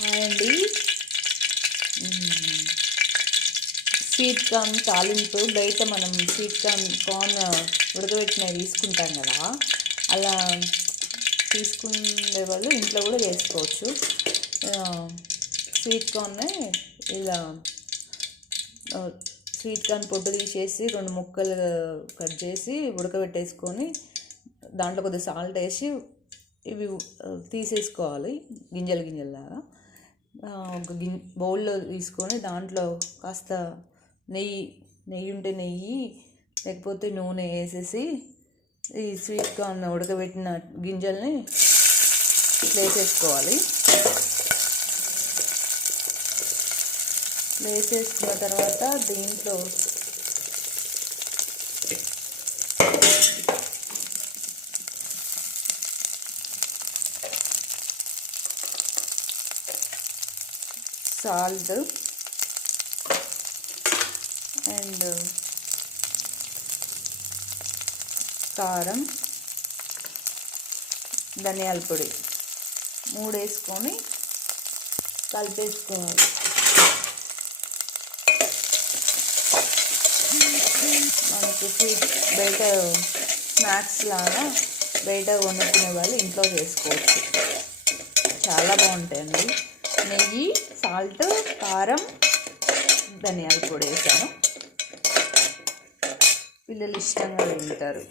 Hi అండి. Sweet corn తాలింపు బయట మనం స్వీట్ కార్న్ ఉడకబెట్టినవి తీసుకుంటాం కదా, అలా తీసుకునే వాళ్ళు ఇంట్లో కూడా చేసుకోవచ్చు. స్వీట్ కార్న్ ఇలా స్వీట్ కార్న్ పొట్టు తీసేసి 2 ముక్కలు కట్ చేసి ఉడకబెట్టేసుకొని దాంట్లో కొద్దిగా సాల్ట్ వేసి ఇవి తీసేసుకోవాలి గింజలాగా. ఒక బౌల్లో తీసుకొని దాంట్లో కాస్త నెయ్యి ఉంటే నెయ్యి, లేకపోతే నూనె వేసేసి ఈ స్వీట్ కార్న్ ఉడకబెట్టిన గింజల్ని వేసేసుకోవాలి. వేసేసుకున్న తర్వాత దీంట్లో సాల్ట్ అండ్ కారం, ధనియాల పొడి 3 వేసుకొని కలిపేసుకోవాలి. మనకు బయట స్నాక్స్ లాగా బయట కొనుక్కునే వాళ్ళు ఇంట్లో చేసుకోవచ్చు. చాలా బాగుంటాయండి. నెయ్యి, సాల్ట్, కారం, ధనియాల పొడి వేసాను. పిల్లలు ఇష్టంగా తింటారు.